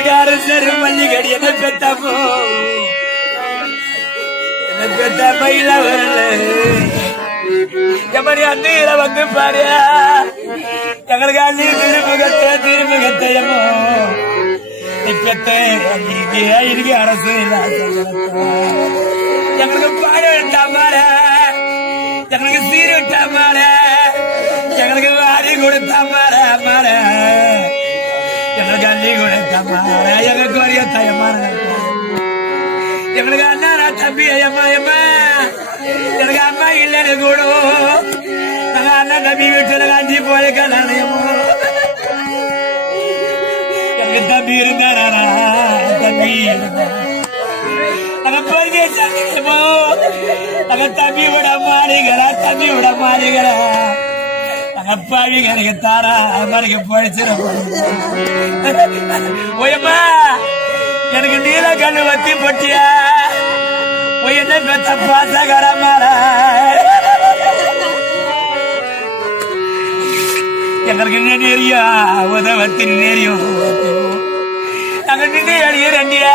எங்களுக்கு சரி மல்லிகடி என்ன பெத்தப்போ என்ன பெத்த பையில வரல எமரி அந்நீர வந்து பாரு? எங்களுக்கு அள்ளி திரும்பி கத்த திரும்பி அன்னைக்கு இருக்கு அரசு எங்களுக்கு பாட விட்டா மாற எங்களுக்கு சீர் விட்டா மாற எங்களுக்கு வாரி கொடுத்தா மாற மாற எங்களுக்கு அள்ளி கொடுத்தா எங்களுக்கு வரைய தயமான எங்களுக்கு அண்ணா தம்பி ஐயம்மா ஐயம்மா எனக்கு அம்மா இல்லைன்னு கூட. நாங்க அண்ணன் தம்பி விட்டு அஞ்சு போல கல்யாணமோ. எனக்கு தம்பி இருந்தாரா தம்பி. நாங்க பரிதேசமோ தம்பி விட மாறிகளா தம்பி விட மாறிகளா அப்பாவி பாவிங்க எனக்கு தாரா மறைக்க பழிச்சிடும் ஓயம்மா எனக்கு நீல கண்ணு வத்தி போட்டியா? போய் என்ன பெத்த பாசகரமாரா? எங்களுக்கு நேரியா உதவத்தி நேரியும் நாங்க நின்று எழுதிய ரெண்டியா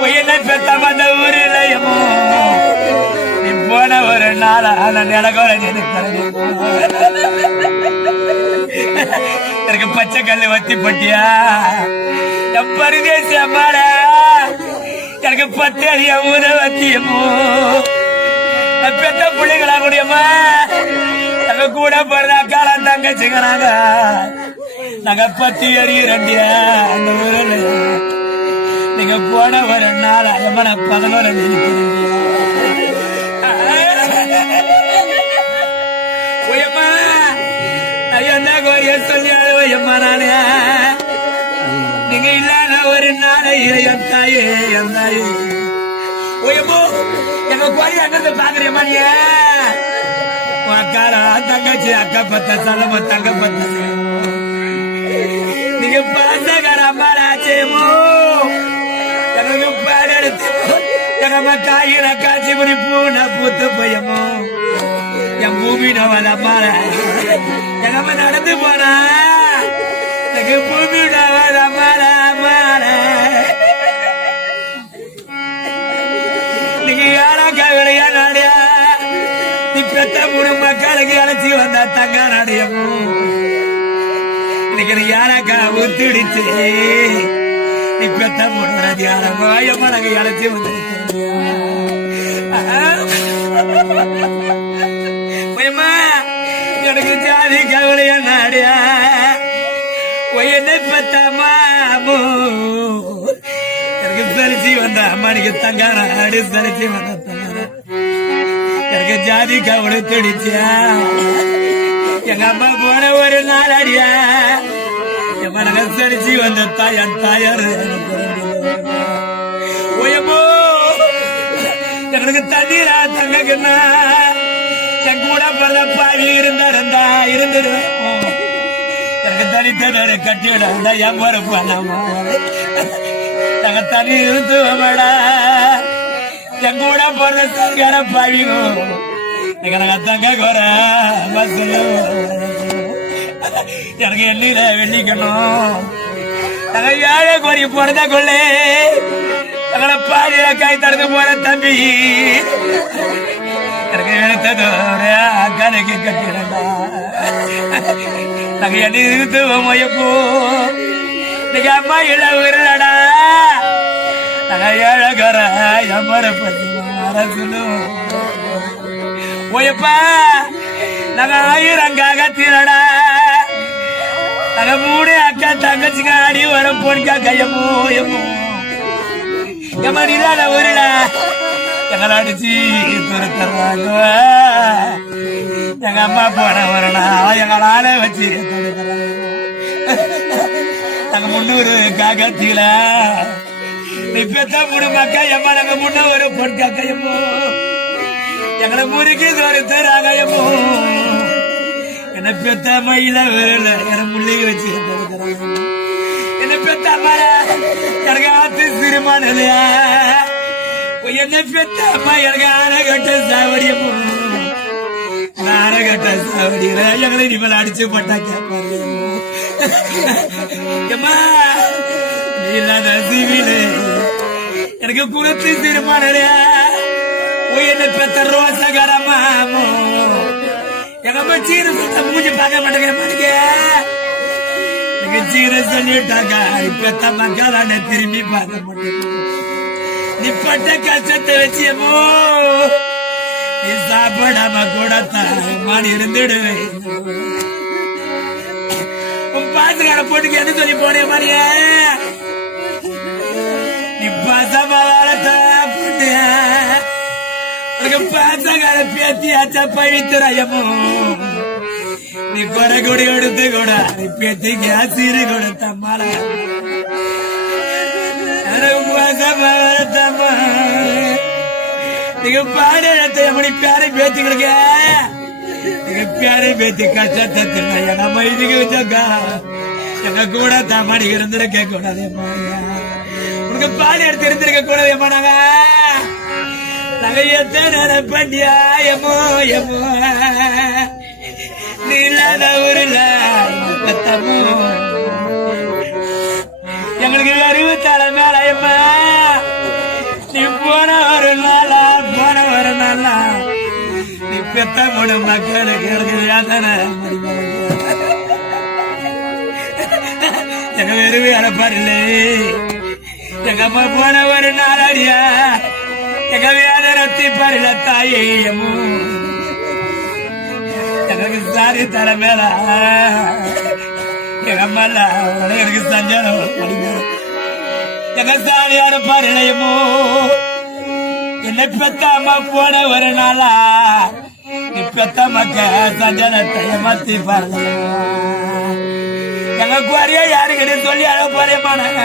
போய் என்ன பெத்த வந்த ஊரில் நீ ஒரு நாளா நான் நிலகோல எனக்கு பச்சை கல்லு வத்தி பட்டியா? என் பரிதேசி அம்மாடா எனக்கு பத்து அடிய உதவத்தியமோ பெத்த பிள்ளைங்களா முடியுமா? எங்க கூட பிறந்த அக்கால தங்கச்சிங்கிறாங்க நாங்க பத்தி அடி ரெண்டியா அந்த ஊரில். நீங்க போன ஒரு நாள் எம்மன பதினோரு சொல்லி அழுவையம்மா நானே நீங்க இல்லாத ஒரு நாளை என் தாயே என் தாயே. ஓயமோ எங்க கோரி அண்ணத்தை பாக்குறியம்மா நீ? அக்காரா தங்கச்சி அக்கா பத்த சலம தங்க பத்த. நீங்க பாசகர அம்மாராச்சேமோ எனக்கு பாடெடுத்து எங்க தாயின காட்சி பண்ணி நான் பூத்து போயமோ என் பூமி நவல் அம்மார எங்க நடந்து போனா எனக்கு பூமி நவல் அம்மார அம்மார நீங்க யாரா கவலையா நாடியா? நீ பெத்த மூணு மக்களுக்கு அழைச்சி வந்தா தங்க நாடியமோ இன்னைக்கு நீ யாராக்கா ஒத்துடிச்சு நீ பெத்த மூணு யாரமோ ஐயம்மா நாங்க அழைச்சி வந்து எனக்கு ஜாதி நாடிய? நாடியா என்னை பெத்த மாமோ எனக்கு சரிச்சு வந்த அம்மானிக்கு தங்கார? ஆடு தரிசி வந்த தங்கார? எனக்கு ஜாதி கவலை துடிச்சியா எங்க அம்மா போன ஒரு நாள் அடியா? என் மனக சரிச்சு வந்த தாயார் தாயார். ஓயமோ எனக்கு தண்ணீரா தங்கக்குன்னா என் கூட பிறந்த பாவி இருந்தா இருந்தா இருந்துடுவேன் எனக்கு தனித்தனோட கட்டிவிட என் பொறுப்பு அண்ணாமோ நாங்க தனி இருந்துவமடா. என் கூட பிறந்த சங்கர பாவிகோ. எங்க நாங்க தங்க குற எனக்கு எண்ணில வெள்ளிக்கணும். நாங்க ஏழை கோரி பிறந்த கொள்ளே எங்களை பாடிய கை தடுத்து போற தம்பி. எனக்கு எடுத்ததோட அக்கறைக்கு கட்டிடா நாங்க எண்ணி இருந்துவோம் எப்போ அம்மா இல்ல உருளடா நாங்க ஏழகர எம்மர பத்தி அரசனும் ஓயப்பா நாங்க ஆயிரங்காக தீரடா நாங்க மூணு அக்கா தங்கச்சிங்க அடி வர கையமோ எம்மோ எம்மா இல்லாத ஊருடா எங்களை அடிச்சு துரத்துறாங்க எங்க அம்மா போன வரடா எங்களால வச்சு நாங்க முன்னூறு காக்கத்தில. நீ பெத்த மூணு மக்கா எம்மா நாங்க முன்ன ஒரு பொன் எம்மோ எங்களை முறுக்கி துரத்துறாங்க எம்மோ என்ன பெத்த மயில வரல என முள்ளைய வச்சு என்ன பெத்த மர எனக்கு ஆத்து சிறுமான இல்லையா? என்ன பெத்த அம்மா எனக்கு ஆனகட்ட சாவடியமோ ஆனகட்ட சாவடியில எங்களை இனிமேல் அடிச்சு போட்டா கேட்பாரு அம்மா வடிவிலே எனக்கு குலத்து திருமணரே உயிரை பெத்த ரோசகரமாமோ எங்க அம்மா சீர சுத்த மூஞ்சி பார்க்க மாட்டேங்க மாட்டேங்க சீர சொல்லிட்டாங்க பெத்த மக்கள் திரும்பி பார்க்க மாட்டேங்க நீ பட்ட கஷ்டத்தை வச்சியமோ நீ சாப்பிடாம கூட மாடி இருந்துடுவேன் உன் பாத்துக்கார போட்டுக்கு என்ன சொல்லி போனே மாதிரியே நீ பாசமா வளர்த்த உனக்கு பாசக்கார பேத்தியாச்ச பவித்துறாயமோ நீ குறை கொடி கூட பேத்திக்கு கொடுத்த மாலை நீங்க பாடு இடத்தை எப்படி பேரை பேச்சுக்கிறீங்க நீங்க பேரை பேத்தி கஷ்டத்தை தின்ன எங்க இதுக்கு வச்சாக்கா எங்க கூட தாமாடி இருந்திருக்க கூடாது உனக்கு பால் எடுத்து இருந்திருக்க கூடாது ஏமா நாங்க. நாங்க எத்தனை நேரம் பண்ணியா? எமோ எமோ பெத்த மக்களுக்கு எனக்கு வேதனை எங்க வெறுவே அனுப்பாரில்லே எங்க அம்மா போன ஒரு நாளாடியா எங்க வேதனை தீப்பாரில தாயே எம்மோ எனக்கு சாரி தர மேல. எங்க அம்மா இல்ல எனக்கு சஞ்சாரம் எங்க சாரியான பாருலையமோ என்னை பெத்த அம்மா போன ஒரு நாளா? பெத்த மக்க சஞ்சனத்தை ஏமாத்தி பாருங்க எங்க குவாரியா யாருக்கிட்ட சொல்லி அழ போறேமானாங்க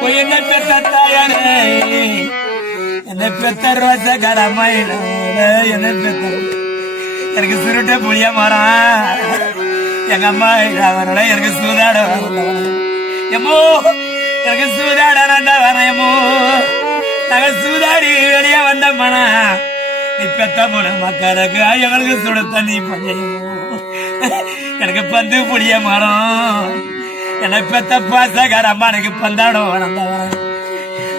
போய் என்ன பெத்த தாயாரே என்னை பெத்த ரோசக்கார அம்மாயில என்ன பெத்த எனக்கு சுருட்ட புளிய மரம் எங்க அம்மா அவரோட எனக்கு சூதாட வரல எம்மோ எனக்கு சூதாட வரேன் வரையமோ நாங்க சூதாடி வெளியே வந்த மனா நீ மக்களுக்கு எங்களுக்கு சுட தண்ணி பஞ்சமோ எனக்கு பந்து புடிய மரம் என்னை பெத்த பாசக்கார அம்மா எனக்கு பந்தாடம் வளர்ந்தவன்.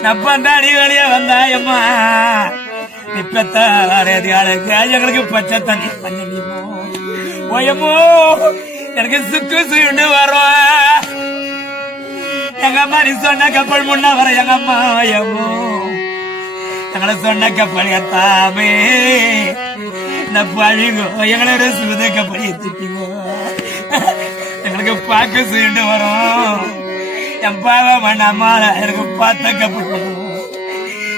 நான் பந்தாடி வெளியே வந்தாயம்மா நீ பெத்த எங்களுக்கு பச்சை தண்ணி பஞ்சமோ ஓயமோ எனக்கு சுக்கு சுண்டு வரும் எங்க அம்மா நீ சொன்ன கப்பல் முன்ன வர எங்க அம்மா எம்மோ. எங்களை சொன்ன கப்பல் எத்தாமே இந்த பழிகோ எங்களோட சுத கப்பல் எத்திட்டீங்கோ எங்களுக்கு பார்க்க சுண்டு வரும். என் பாவ மண்ணாமால எனக்கு பார்த்த கப்பல் வரும்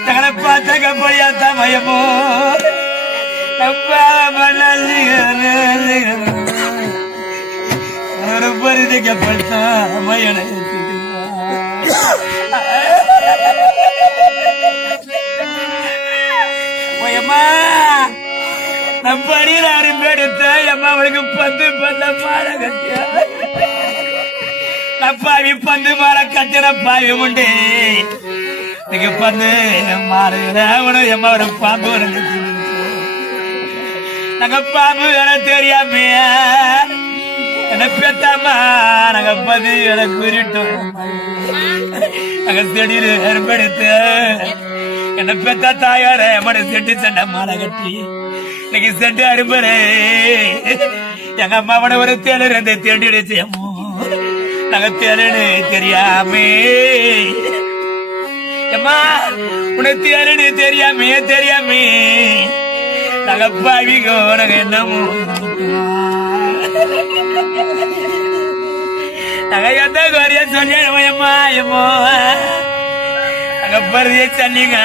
எங்களை பார்த்த கப்பல் ஏத்தா பயமோ. என் பாவ மண்ணா ஒரு பரிதி கப்பல் தான் மயனை நான் படியில அரும்பெடுத்த அம்மா அவளுக்கு பந்து பந்த மாலை கட்டிய? அப்பாவி பந்து மாலை கட்டின பாவி உண்டு. நீங்க பந்து மாலை உனக்கு அம்மா ஒரு பாம்பு நாங்க பாம்பு வேற தெரியாமையா என்ன பெத்தாமா நாங்க பதி வேற கூறிட்டோம் நாங்க செடியில் ஏற்படுத்த என்ன பெத்த தாயார மட செட்டி சண்டை மாலை கட்டி. இன்னைக்கு செட்டு அரும்பரே எங்க அம்மாவோட ஒரு தேலர் இருந்து தேடிடுச்சு அம்மோ நாங்க தேலனு தெரியாமே. அம்மா உனக்கு தேலனு தெரியாமே தெரியாமே. நாங்க பாவிகோ நாங்க என்னமோ நாங்க எந்த குறைய சொல்லிடுவோம் அம்மா எம்மோ நாங்க பருதிய சொன்னீங்க